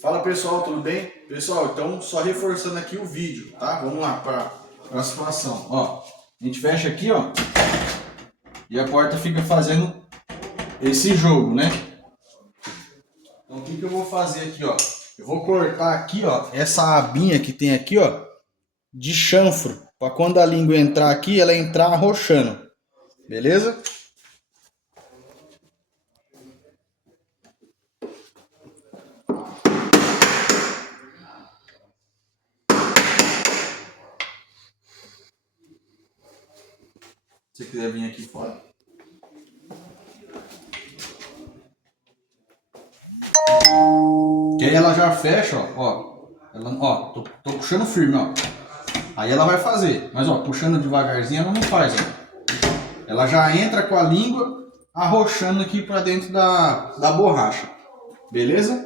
Fala pessoal, tudo bem? Pessoal, então só reforçando aqui o vídeo, tá? Vamos lá para a situação. Ó, a gente fecha aqui, ó, e a porta fica fazendo esse jogo, né? Então o que eu vou fazer aqui, ó? Eu vou cortar aqui, ó, essa abinha que tem aqui, ó, de chanfro, para quando a língua entrar aqui, ela entrar arrochando, beleza? Se você quiser vir aqui fora. Que aí ela já fecha, ó. Ela, ó, tô puxando firme, ó. Aí ela vai fazer, mas ó, puxando devagarzinho ela não faz, ó. Ela já entra com a língua arrochando aqui pra dentro da borracha, beleza?